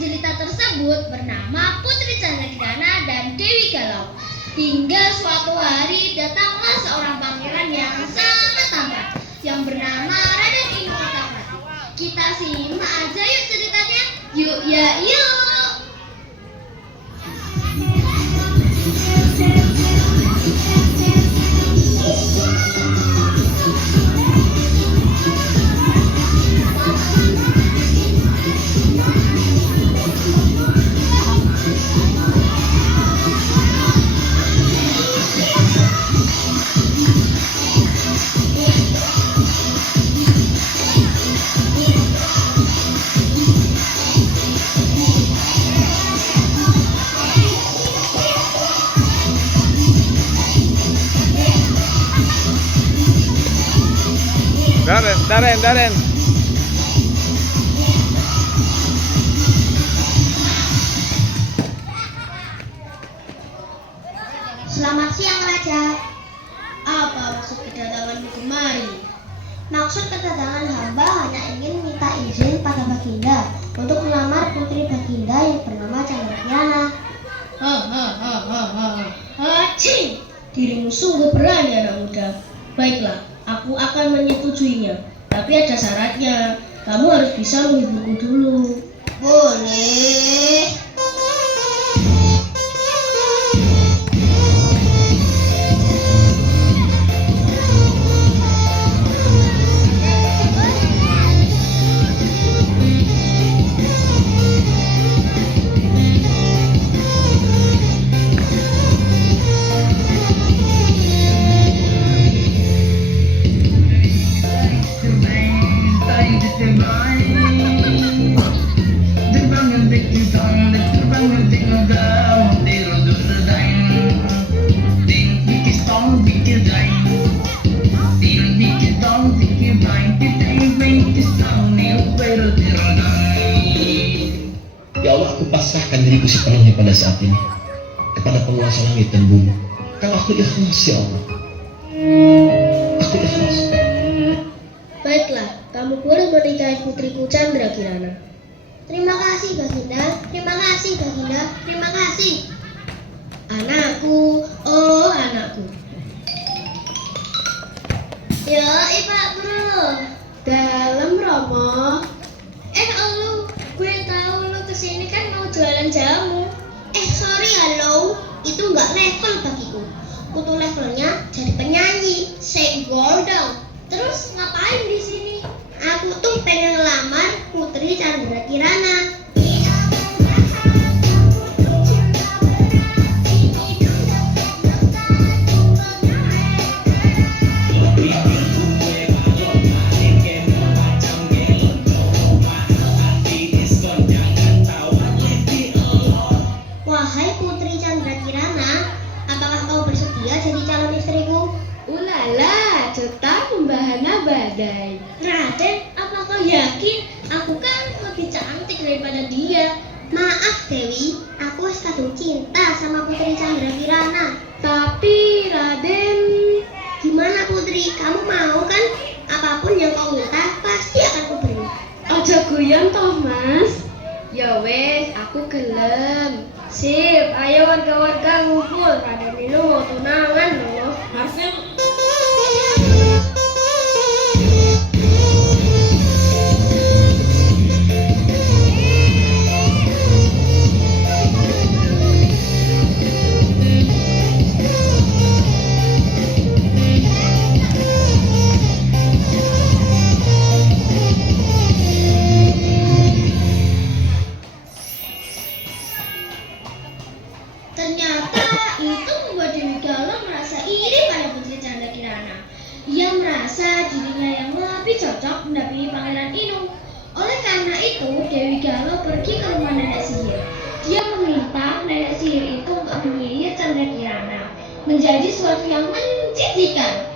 jelita tersebut bernama Putri Candrakirana dan Dewi Galau. Hingga suatu hari datanglah seorang pangeran yang sangat tampan yang bernama Raden Inu Kertapati. Kita simak aja yuk ceritanya. Yuk ya yuk. Daren. Selamat siang Raja. Apa maksud kedatanganmu kemari? Maksud kedatangan hamba hanya ingin minta izin pada Baginda untuk melamar putri Baginda yang bernama Candrakirana. Hacing! Dirimu sungguh berani anak muda. Baiklah, aku akan menyetujuinya. Tapi ada syaratnya. Kamu harus bisa menghiburku dulu. Boleh. Ya Allah, aku pasrahkan diriku sepenuhnya pada saat ini kepada penguasa langit dan bumi. Kalau aku ikhlas, ya Allah, aku ikhlas. Baiklah, kamu boleh menikahi putriku Candrakirana. Terima kasih Baginda, terima kasih Baginda, terima kasih. Anakku, oh anakku. Ya, Pak Bro. Dalam Romo. Elu, gue tahu lu kesini kan mau jualan jamu. Sorry halo, itu nggak level bagiku. Kutu levelnya jadi penyanyi, say goldel. Terus ngapain di sini? Aku tuh pengen ngelamar Putri Candrakirana. Wahai Putri Candrakirana, apakah kau bersedia jadi calon istriku? Ulala, cetar membahana badai. Raden, apakah yakin? Aku kan lebih cantik daripada dia. Maaf Dewi, aku kadung cinta sama Putri Candrakirana. Tapi Raden, gimana Putri? Kamu mau kan? Apapun yang kau minta pasti akan kuberi. Ojo guyon toh Mas. Ya wes, aku gelem. Sip, ayo warga-warga ngumpul. Raden Inu mau tunangan loh. Harusnya ternyata itu membuat Dewi Galau merasa iri pada Putri Candrakirana. Ia merasa dirinya yang lebih cocok mendampingi Pangeran Inu. Oleh karena itu, Dewi Galau pergi ke rumah nenek sihir. Dia meminta nenek sihir itu untuk menyihir Candrakirana menjadi sesuatu yang menjijikan.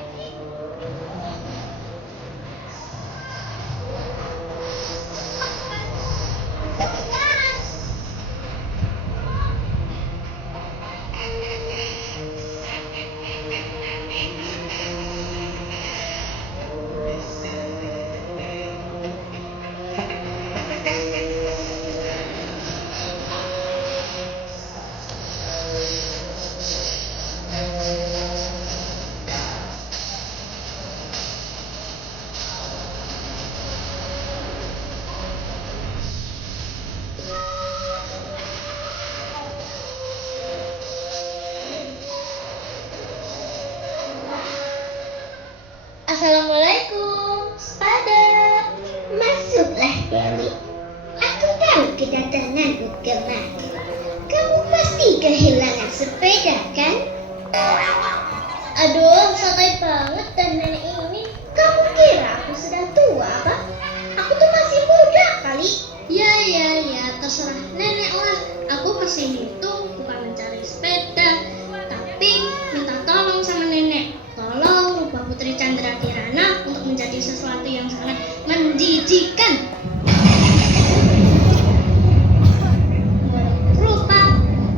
Kemana? Kamu pasti kehilangan sepeda kan? Aduh, santai banget dan nenek ini. Kamu kira aku sudah tua apa? Aku tuh masih muda kali. Ya, terserah nenek lah. Aku kesini tuh bukan mencari sepeda, tapi minta tolong sama nenek. Tolong rubah Putri Chandra Kirana untuk menjadi sesuatu yang sangat menjijikan. Rupa,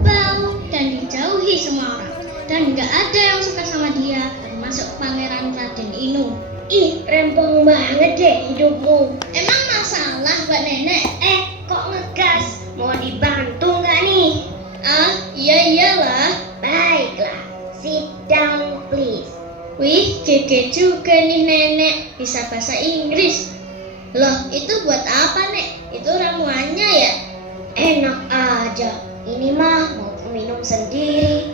bau, dan dijauhi semua orang. Dan gak ada yang suka sama dia, termasuk Pangeran Raden Inu. Ih, rempong banget deh hidupmu. Emang masalah buat nenek? Kok ngegas? Mau dibantu nggak nih? Iyalah. Baiklah, sit down please. Wih, gege juga nih nenek, bisa bahasa Inggris. Loh, itu buat apa, Nek? Itu ramuannya ya? Enak aja, ini mah mau minum sendiri.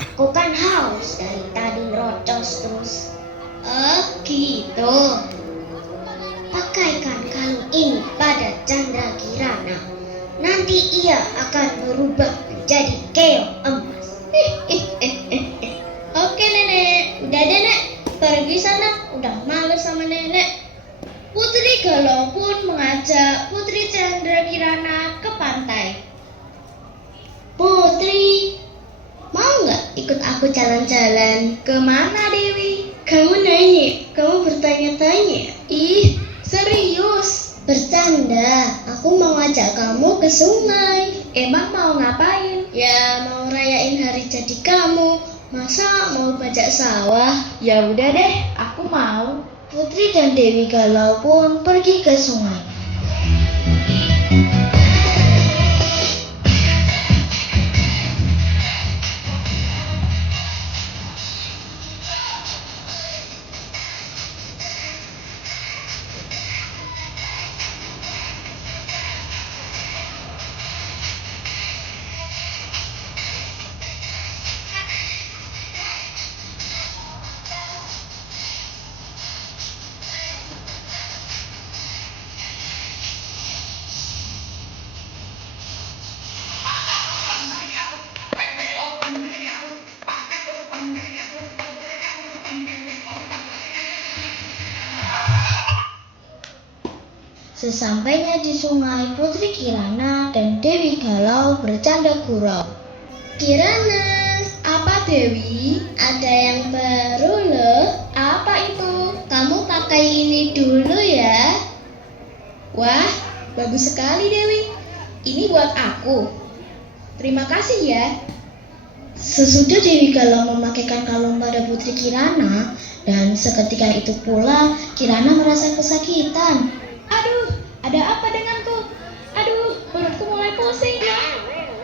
Aku kan haus dari tadi ngerocos terus. Oh gitu. Pakaikan kalung ini pada Chandra Kirana. Nanti ia akan berubah menjadi keong emas. Oke nenek, udah deh nek, pergi sana. Udah males sama nenek. Putri Galuh pun mengajak Putri Chandra Kirana ke pantai. Putri, mau nggak ikut aku jalan-jalan? Kemana Dewi? Kamu nanya, kamu bertanya-tanya. Ih, serius? Bercanda, aku mau ngajak kamu ke sungai. Emang mau ngapain? Ya mau rayain hari jadi kamu. Masa mau bajak sawah? Ya udah deh, aku mau. Putri dan Dewi Galuh pun pergi ke sungai. Sesampainya di sungai, Putri Kirana dan Dewi Galuh bercanda gurau. Kirana, apa Dewi? Ada yang baru loh. Apa itu? Kamu pakai ini dulu ya. Wah, bagus sekali Dewi. Ini buat aku. Terima kasih ya. Sesudah Dewi Galuh memakaikan kalung pada Putri Kirana, dan seketika itu pula Kirana merasa kesakitan. Aduh, ada apa denganku? Aduh, perutku mulai pusing.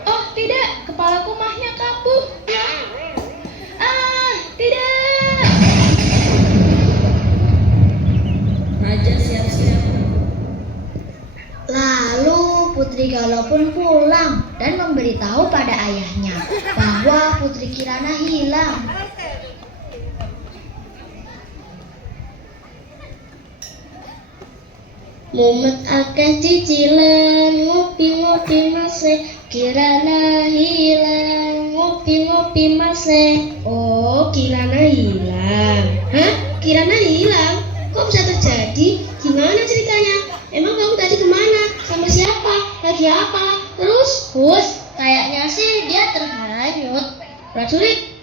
Oh tidak, kepalaku mahnya kambuh. Tidak. Raja siap-siap. Lalu Putri Galuh pun pulang dan memberitahu pada ayahnya bahwa Putri Kirana hilang. Mumet akan cicilan, ngopi-ngopi masih, Kirana hilang, ngopi-ngopi masih. Oh, Kirana hilang. Hah? Kirana hilang? Kok bisa terjadi? Gimana ceritanya? Emang kamu tadi kemana? Sama siapa? Lagi apa? Terus? Kayaknya sih dia terhanyut. Prajurit,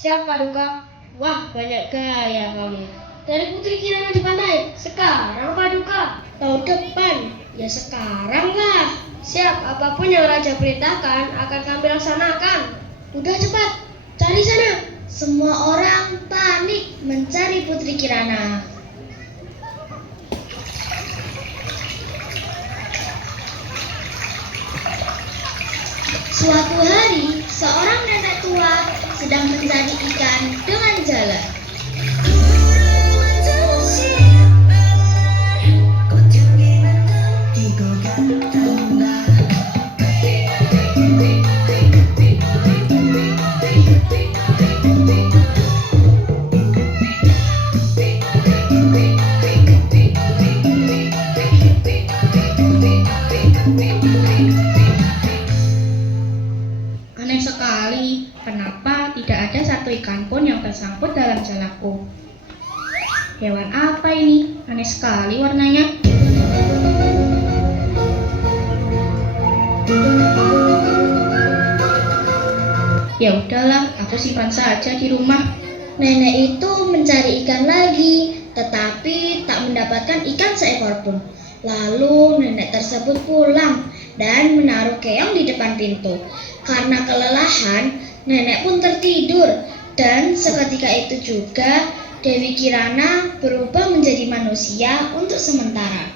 siap Paduka. Wah, banyak gaya kamu. Dari Putri Kirana di pantai. Sekarang Paduka. Tahun depan. Ya sekarang lah. Siap, apapun yang Raja perintahkan akan kami laksanakan. Udah cepat, cari sana. Semua orang panik mencari Putri Kirana. Suatu hari, seorang nenek tua sedang mencari ikan dengan jala. Aneh sekali, kenapa tidak ada satu ikan pun yang tersangkut dalam jalaku? Hewan apa ini? Aneh sekali warnanya. Ya udahlah, aku simpan saja di rumah. Nenek itu mencari ikan lagi, tetapi tak mendapatkan ikan seekor pun. Lalu nenek tersebut pulang dan menaruh keong di depan pintu. Karena kelelahan, nenek pun tertidur. Dan seketika itu juga Dewi Kirana berubah menjadi manusia untuk sementara.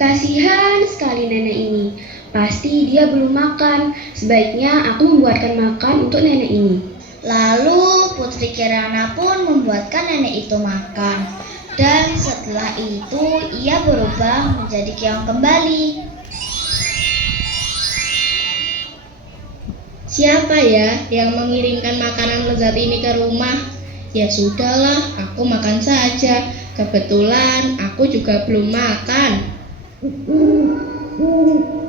Kasihan sekali nenek ini. Pasti dia belum makan. Sebaiknya aku membuatkan makan untuk nenek ini. Lalu Putri Kirana pun membuatkan nenek itu makan. Dan setelah itu ia berubah menjadi keong kembali. Siapa ya yang mengirimkan makanan lezat ini ke rumah? Ya sudahlah, aku makan saja. Kebetulan aku juga belum makan.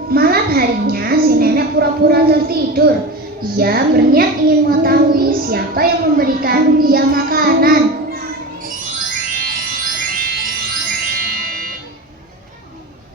Malam harinya si nenek pura-pura tertidur. Ia berniat ingin mengetahui siapa yang memberikan ia makanan.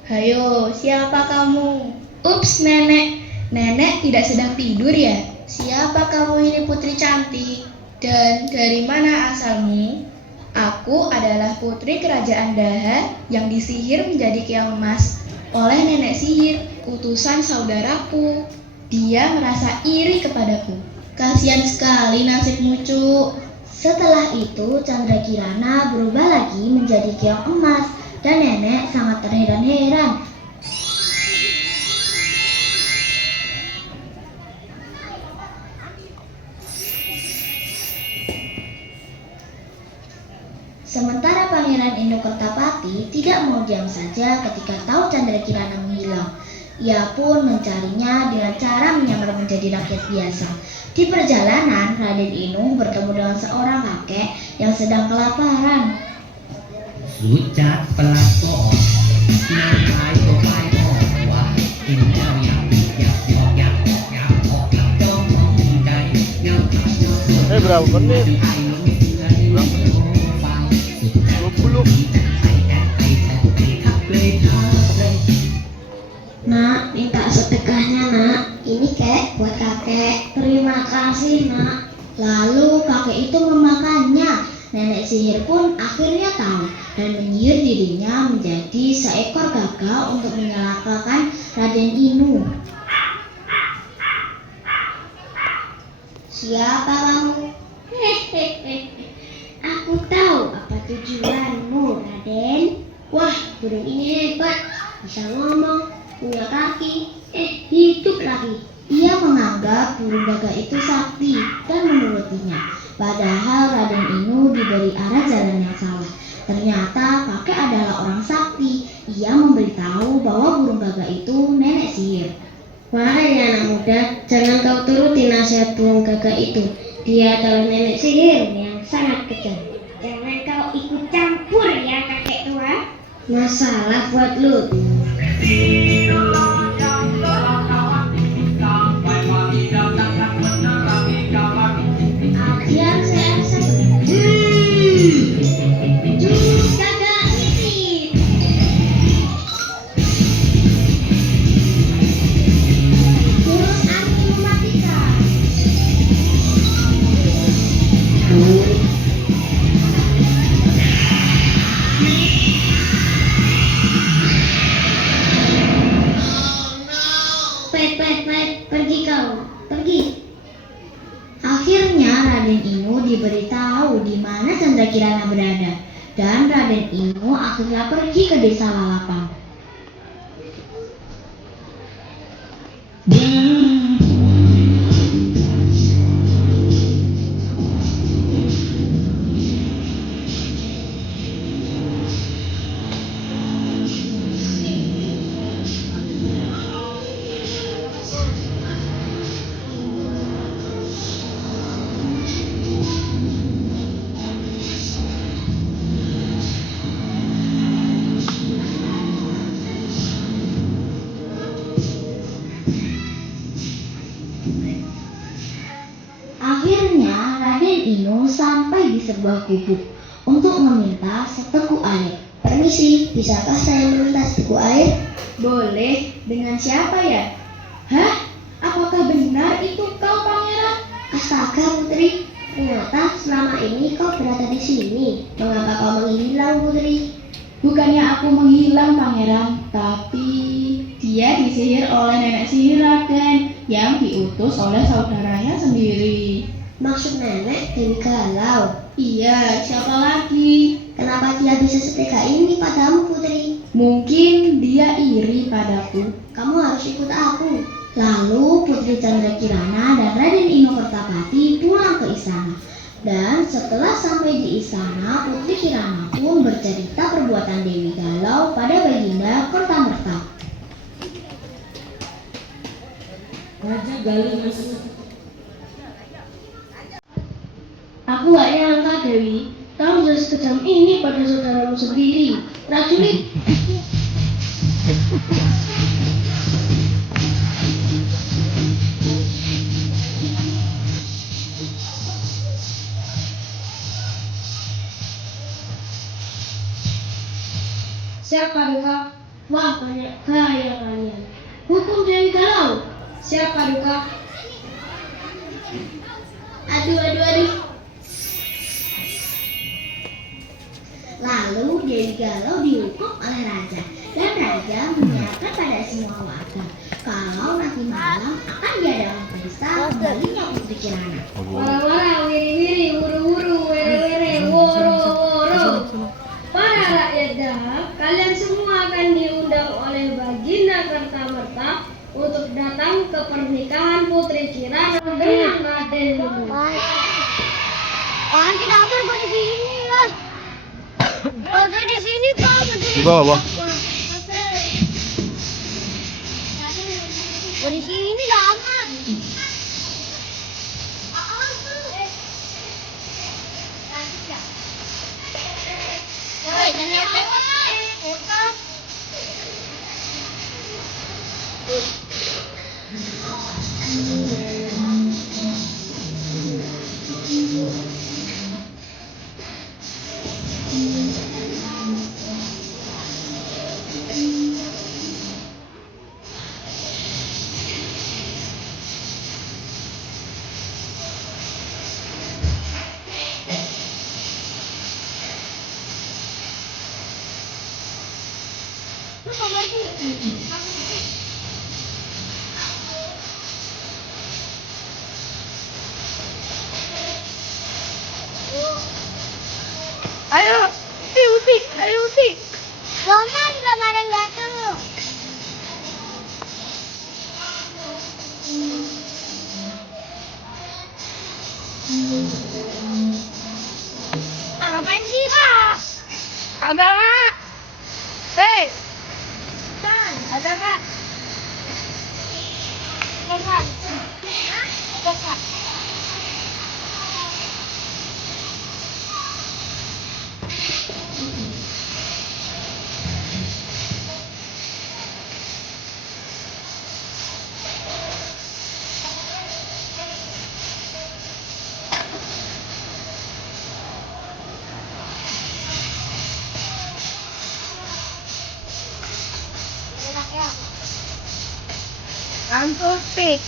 Hayo, siapa kamu? Ups, nenek. Nenek tidak sedang tidur ya? Siapa kamu ini putri cantik? Dan dari mana asalmu? Aku adalah putri kerajaan Daha yang disihir menjadi keong emas oleh nenek sihir, utusan saudaraku. Dia merasa iri kepadaku. Kasihan sekali nasibmu, Cuk. Setelah itu Chandra Kirana berubah lagi menjadi keong emas dan nenek sangat terheran-heran. Sementara Pangeran Indokertapati tidak mau diam saja ketika tahu Chandra Kirana menghilang. Ia pun mencarinya dengan cara menyamar menjadi rakyat biasa. Di perjalanan, Raden Inu bertemu dengan seorang kakek yang sedang kelaparan. รู้จักปลาทอดนางขายตัวขายทอดว่ากินแล้วอยากออกอยากออกเจ้าของใจเงาขาดเงาตัว berapa menit? ไอ้ลงเสือที่ลงไฟสุดท้าย 20. ไอ้แอบไอ้ขับเลยท้าเลย Nak, minta sedekahnya nak. Ini kek buat kakek. Terima kasih nak. Lalu kakek itu memakannya. Nenek sihir pun akhirnya tahu dan menyihir dirinya menjadi seekor gagak untuk menyalahkan Raden Inu. Siapa kamu? Hehehe. Aku tahu apa tujuanmu, Raden. Wah, burung ini hebat. Bisa ngomong, punya kaki, hidup lagi. Ia menganggap burung gagak itu sakti dan menurutinya. Padahal Raden Inu diberi arah jalan yang salah. Ternyata kakek adalah orang sakti. Ia memberitahu bahwa burung gagak itu nenek sihir. Wahai anak muda, jangan kau turuti nasihat burung gagak itu. Dia adalah nenek sihir yang sangat kejam. Jangan kau ikut campur ya kakek tua. Masalah buat lu. Akhirnya saya jurus gagak ini. Jurus angin mematikan. Pergi kau, pergi. Akhirnya Raden Inu diberitahu di mana Chandra Kirana berada, dan Raden Inu akhirnya pergi ke desa Lalapan. Inu sampai di sebuah gubuk untuk meminta seteguk air. Permisi, bisakah saya meminta seteguk air? Boleh, dengan siapa ya? Hah? Apakah benar itu kau pangeran? Astaga Putri, ternyata selama ini kau berada di sini. Mengapa kau menghilang Putri? Bukannya aku menghilang pangeran, tapi dia disihir oleh nenek sihir Raden yang diutus oleh saudaranya sendiri. Maksud nenek Dewi Galau. Iya, siapa lagi? Kenapa dia bisa setega ini padamu Putri? Mungkin dia iri padaku. Kamu harus ikut aku. Lalu Putri Chandra Kirana dan Raden Ino Kertapati pulang ke istana. Dan setelah sampai di istana, Putri Kirana pun bercerita perbuatan Dewi Galau pada Baginda Kertamerta. Raja Galuh masuk. Aku gak nyangka Dewi, kau bisa sekejam ini pada saudaramu sendiri. Prajurit, siapa duka? Wah, banyak gaya kalian. Hukum Dewi Galau. Siapa duka? Aduh. Lalu Dewi Galau dihukum oleh raja. Dan raja menyiapkan pada semua warga kalau nanti malam akan diadakan pesta kembalinya Putri Kirana. Wara-wara, wiri-wiri, wuru-wuru, were-were, woro-woro. Para rakyat jahat, kalian semua akan diundang oleh Baginda Kertamerta untuk datang ke pernikahan Putri Kirana dengan Raden Inu. Kenapa gue di sini ya? Gue di sini Pak. Di bawah. Gue di sini lama. Ayo, Uti. Roman kemarin datang. Ngapain sih Pak? Ada nggak? Hei, ada nggak? Antuk pik.